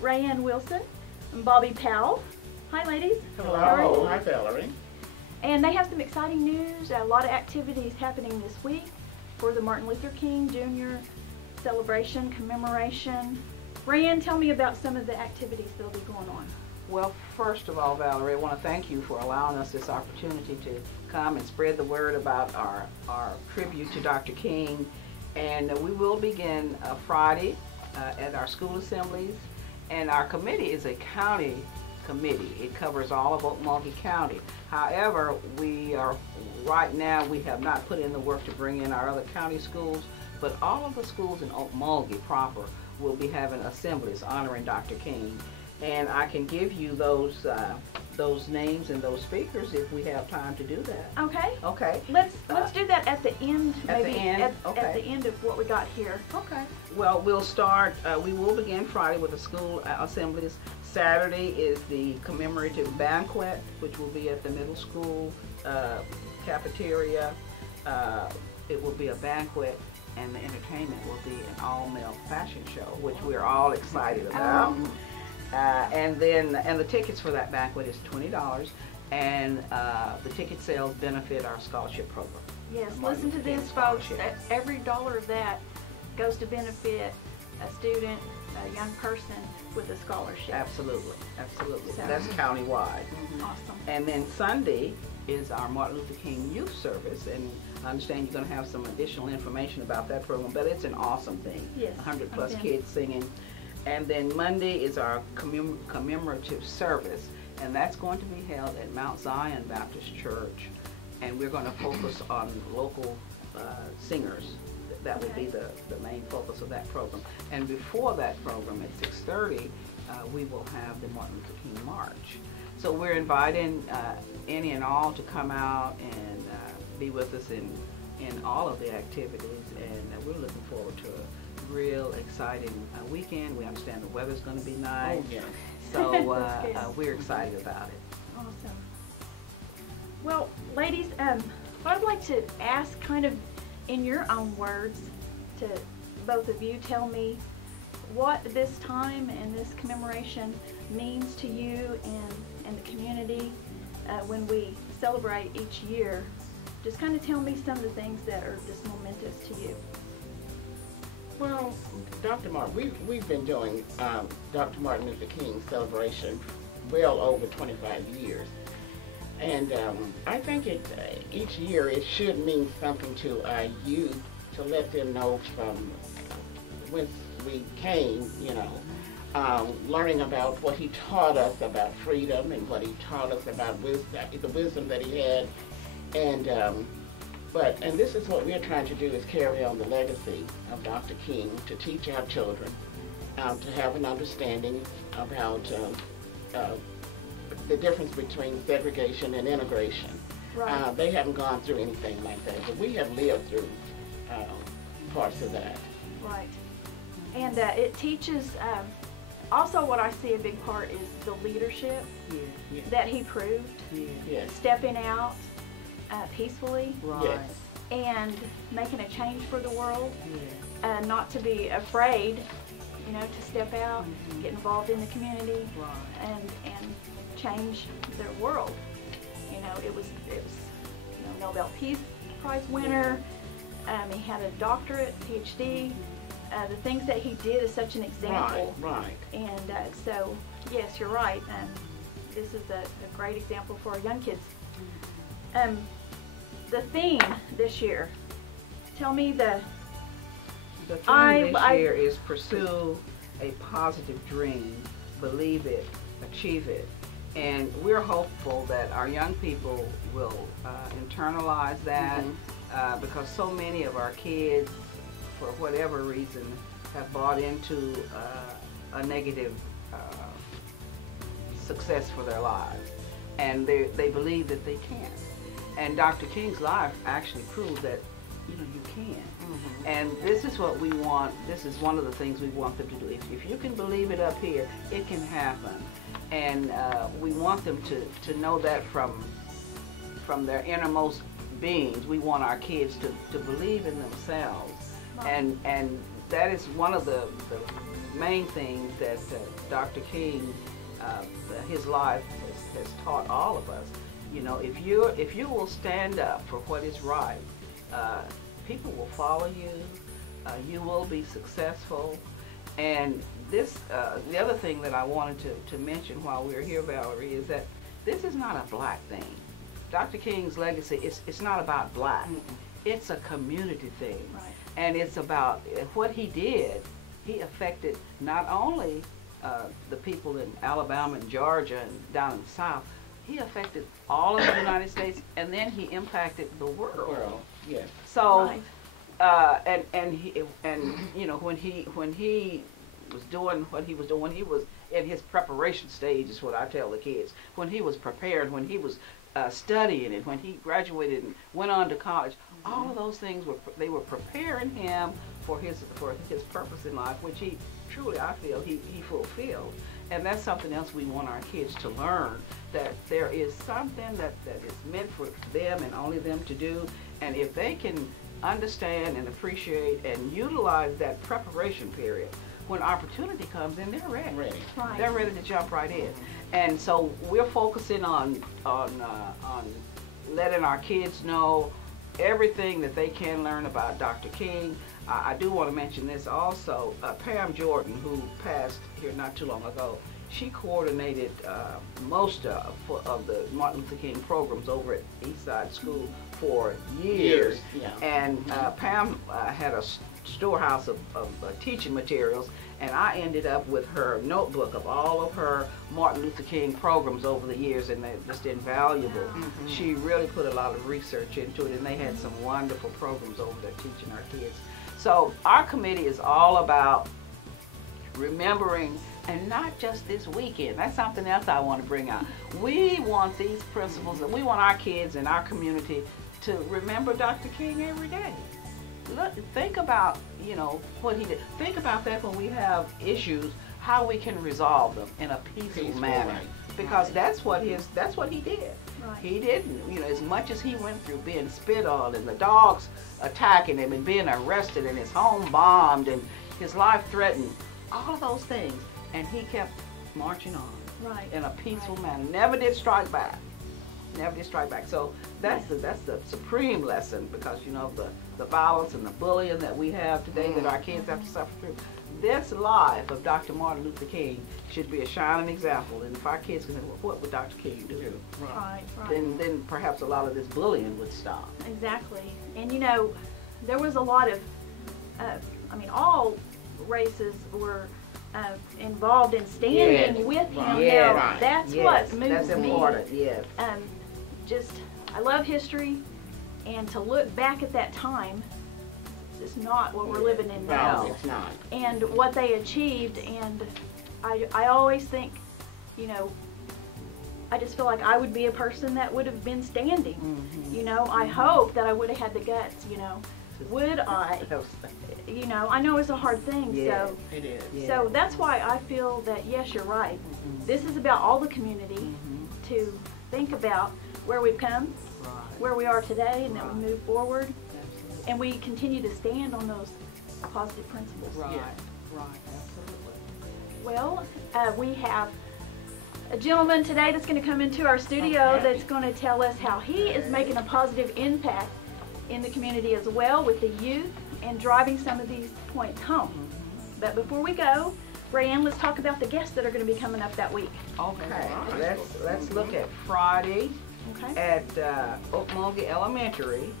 Rayanne Wilson and Bobby Powell. Hi, ladies. Hello. Hi, Valerie. And they have some exciting news, a lot of activities happening this week for the Martin Luther King Jr. celebration, commemoration. Rayanne, tell me about some of the activities that will be going on. Well, first of all, Valerie, I want to thank you for allowing us this opportunity to come and spread the word about our tribute to Dr. King. And we will begin Friday at our school assemblies. And our committee is a county committee. It covers all of Okmulgee County. However, right now we have not put in the work to bring in our other county schools, but all of the schools in Okmulgee proper will be having assemblies honoring Dr. King. And I can give you those names and those speakers if we have time to do that. Okay. Okay. Let's do that at the end. At maybe the end. Okay. At the end of what we got here. Okay. Well, we'll start. We will begin Friday with the school assemblies. Saturday is the commemorative banquet, which will be at the middle school cafeteria. It will be a banquet, and the entertainment will be an all-male fashion show, which we're all excited about. And the tickets for that banquet is $20, and the ticket sales benefit our scholarship program. Yes, listen to this, folks. Every dollar of that goes to benefit a student, a young person with a scholarship. Absolutely, absolutely. So, that's countywide. Awesome. And then Sunday is our Martin Luther King Youth Service, and I understand you're going to have some additional information about that program, but it's an awesome thing. Yes. 100 plus kids singing. And then Monday is our commemorative service, and that's going to be held at Mount Zion Baptist Church, and we're going to focus on local singers. That will be the main focus of that program. And before that program at 6:30, we will have the Martin Luther King March. So we're inviting any and all to come out and be with us in all of the activities, and we're looking forward to a real exciting weekend. We understand the weather's going to be nice. Oh, yeah. So we're excited about it. Awesome. Well, ladies, what I'd like to ask, kind of in your own words, to both of you, tell me what this time and this commemoration means to you and the community when we celebrate each year. Just kind of tell me some of the things that are just momentous to you. Well, Dr. Martin, we've been doing Dr. Martin Luther King celebration well over 25 years. And I think each year it should mean something to our youth, to let them know from whence we came, you know, learning about what he taught us about freedom and what he taught us about the wisdom that he had. And this is what we're trying to do, is carry on the legacy of Dr. King, to teach our children to have an understanding about the difference between segregation and integration. Right. They haven't gone through anything like that, but we have lived through parts of that. Right. And it teaches, also what I see a big part is the leadership that he proved, Yes. stepping out peacefully, Right. Yes. and making a change for the world, not to be afraid, you know, to step out, get involved in the community, and change their world. You know, it was you know, Nobel Peace Prize winner. He had a doctorate, PhD. The things that he did is such an example. Right. And so, yes, you're right. This is a great example for our young kids. The theme this year. Tell me the theme this year is pursue a positive dream, believe it, achieve it. And we're hopeful that our young people will internalize that because so many of our kids, for whatever reason, have bought into a negative success for their lives. And they believe that they can't. And Dr. King's life actually proved that, you know, you can. And this is what we want. This is one of the things we want them to do. If you can believe it up here, it can happen. And we want them to know that from their innermost beings. We want our kids to believe in themselves. And that is one of the main things that Dr. King, his life has taught all of us. You know, if you will stand up for what is right, people will follow you. You will be successful. And this, the other thing that I wanted to mention while we were here, Valerie, is that this is not a black thing. Dr. King's legacy, it's not about black. It's a community thing. Right. And it's about what he did. He affected not only the people in Alabama and Georgia and down in the South, he affected all of the United States, and then he impacted the world. Yes. So, right. and you know, when he was doing what he was doing, when he was in his preparation stage, is what I tell the kids. When he was prepared, when he was studying, and when he graduated and went on to college, all of those things were preparing him for his purpose in life, which he truly, I feel, he fulfilled. And that's something else we want our kids to learn, that there is something that is meant for them and only them to do. And if they can understand and appreciate and utilize that preparation period, when opportunity comes in, they're ready. Right. They're ready to jump right in. And so we're focusing on letting our kids know everything that they can learn about Dr. King. I do want to mention this also. Pam Jordan, who passed here not too long ago, she coordinated most of the Martin Luther King programs over at Eastside School for years. Yeah. And Pam had a storehouse of teaching materials, and I ended up with her notebook of all of her Martin Luther King programs over the years, and they're just invaluable. She really put a lot of research into it, and they had some wonderful programs over there teaching our kids. So our committee is all about remembering, and not just this weekend. That's something else I want to bring out. We want these principles, and we want our kids and our community to remember Dr. King every day. Look, think about, you know, what he did. Think about that when we have issues, how we can resolve them in a peaceful manner. Right. Because that's what he did. Right. He didn't, you know, as much as he went through being spit on and the dogs attacking him and being arrested and his home bombed and his life threatened, all of those things, and he kept marching on in a peaceful manner. Never did strike back. Never did strike back. So that's the supreme lesson, because you know the violence and the bullying that we have today that our kids have to suffer through. This life of Dr. Martin Luther King should be a shining example, and if our kids can say, well, what would Dr. King do? Right. Then perhaps a lot of this bullying would stop. Exactly. And you know, there was a lot of, I mean, all races were involved in standing with him. Yeah, now, that's what moves that's me. important. Yes. Just, I love history, and to look back at that time, it's just not what we're living in now. No, it's not. And what they achieved, and I always think, you know, I just feel like I would be a person that would have been standing. You know, I hope that I would have had the guts, you know. Would I? You know, I know it's a hard thing, so it is. So that's why I feel that, yes, you're right. This is about all the community to think about where we've come, where we are today, and that we move forward, and we continue to stand on those positive principles. Right, absolutely. Well, we have a gentleman today that's going to come into our studio that's going to tell us how he is making a positive impact in the community as well with the youth and driving some of these points home. But before we go, Rayanne, let's talk about the guests that are going to be coming up that week. Okay, let's look at Friday at Okmulgee Elementary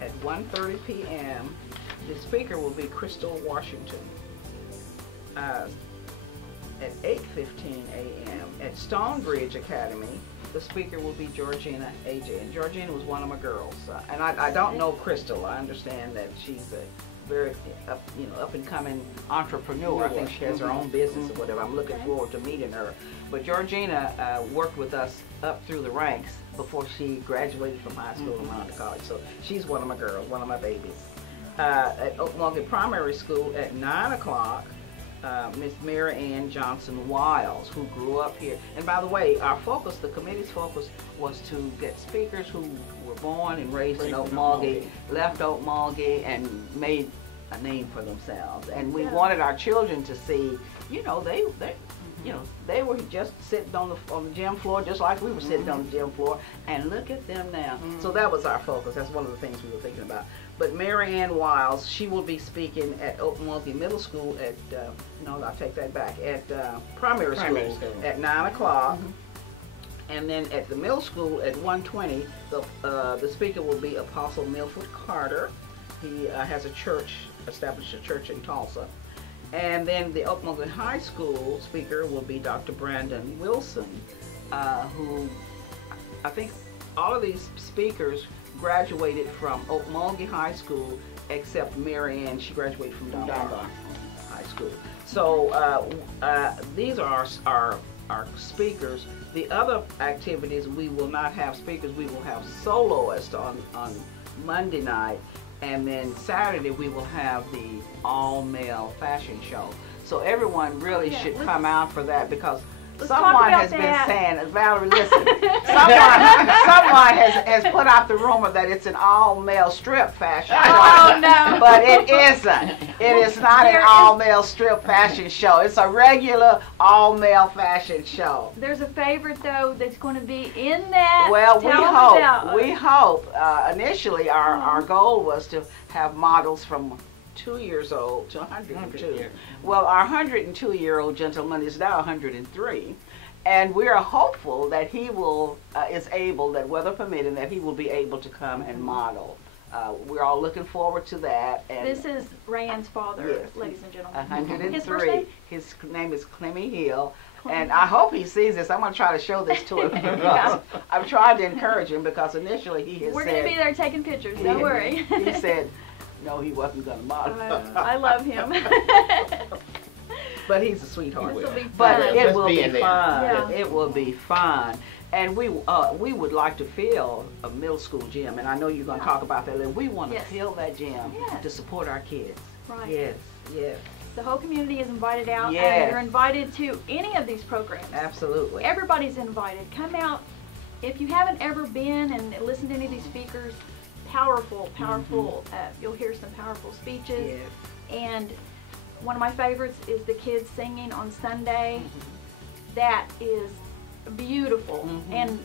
at 1:30 p.m. The speaker will be Crystal Washington. At 8:15 a.m. at Stonebridge Academy, the speaker will be Georgina AJ. And Georgina was one of my girls. And I don't know Crystal. I understand that she's a very up and coming entrepreneur. I think she has her own business or whatever. I'm looking forward to meeting her. But Georgina worked with us up through the ranks before she graduated from high school and went on to college. So she's one of my girls, one of my babies. At Okmulgee Primary School at 9 o'clock, Miss Mary Ann Johnson Wiles, who grew up here. And by the way, our focus, the committee's focus, was to get speakers who were born and raised in Okmulgee, left Okmulgee, and made a name for themselves, and we Yeah. wanted our children to see, you know, they they were just sitting on the gym floor just like we were sitting on the gym floor, and look at them now. So that was our focus. That's one of the things we were thinking about. But Mary Ann Wiles, she will be speaking at Okmulgee Middle School at no, I'll take that back, at primary school at 9 o'clock. And then at the middle school at 1:20, the speaker will be Apostle Milford Carter. He has established a church in Tulsa. And then the Okmulgee High School speaker will be Dr. Brandon Wilson, who I think all of these speakers graduated from Okmulgee High School, except Mary Ann, she graduated from Dunbar High School. So these are our speakers. The other activities, we will not have speakers, we will have soloists on Monday night. And then Saturday we will have the all-male fashion show. So everyone really should come out for that, because someone has been saying, Valerie, listen, someone has put out the rumor that it's an all-male strip fashion show. Oh, no. But it isn't. It is not an all-male strip fashion show. It's a regular all-male fashion show. There's a favorite, though, that's going to be in that. Well, we hope. It. Initially, our goal was to have models from 2 years old to 102. Well, our 102-year-old gentleman is now 103, and we are hopeful that he will is able, that weather permitting, that he will be able to come and model. We're all looking forward to that. And this is Rayanne's father, yes, ladies and gentlemen. 103. His first name? His name is Clemmy Hill. And I hope he sees this. I'm going to try to show this to him. Yeah. I've tried to encourage him, because initially he has We're said... going to be there taking pictures, don't worry. He said, no, he wasn't going to model. I love him. But he's a sweetheart. This will be fun. But it will be there. fun. Yeah. It will be fun. And we would like to fill a middle school gym, and I know you're going to talk about that. We want to fill that gym to support our kids. Right. Yes, yes. The whole community is invited out, Yes. and you're invited to any of these programs. Absolutely. Everybody's invited. Come out. If you haven't ever been and listened to any of these speakers, powerful. You'll hear some powerful speeches. Yes. And one of my favorites is the kids singing on Sunday. That is beautiful. And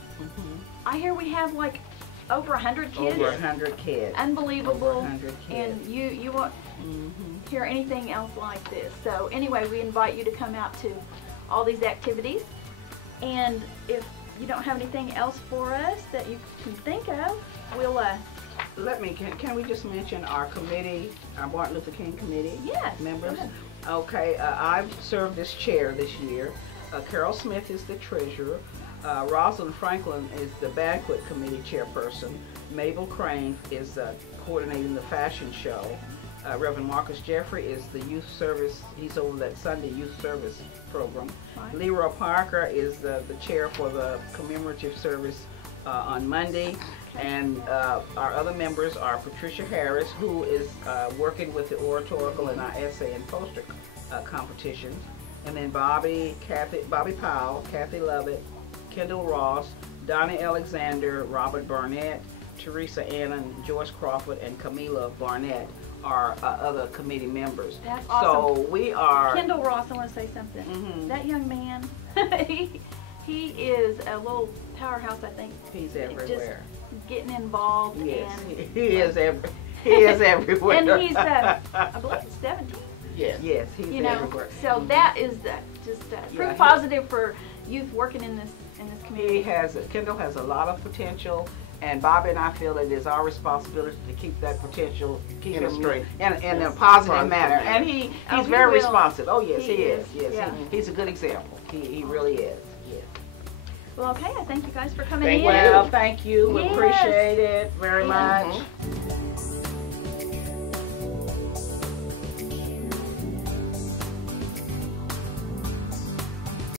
I hear we have like over 100 kids. Over 100 kids. Unbelievable. Over 100 kids. And you won't hear anything else like this. So anyway, we invite you to come out to all these activities. And if you don't have anything else for us that you can think of, we'll can we just mention our committee, our Martin Luther King committee members? Okay, I've served as chair this year. Carol Smith is the treasurer. Rosalind Franklin is the banquet committee chairperson. Mabel Crane is coordinating the fashion show. Reverend Marcus Jeffrey is the youth service. He's over that Sunday youth service program. Right. Leroy Parker is the chair for the commemorative service on Monday. And our other members are Patricia Harris, who is working with the oratorical and our essay and poster competitions. And then Bobby Powell, Kathy Lovett, Kendall Ross, Donnie Alexander, Robert Barnett, Teresa Annan, Joyce Crawford, and Camila Barnett are other committee members. That's awesome. So we are... Kendall Ross, I want to say something. That young man, he is a little powerhouse, I think. He's everywhere. Just getting involved. Yes, and he is everywhere. And he's, I believe, 17. Yes. Yes, he's everywhere. So that is just proof positive for youth working in this community. Kendall has a lot of potential, and Bobby and I feel it is our responsibility to keep that potential, keep him in a positive manner. And he's very responsive. Oh yes, he is. Yes, yeah. He's a good example. He really is. Yes. Well, okay. I thank you guys for coming in. Well, thank you. We Yes. appreciate it very much.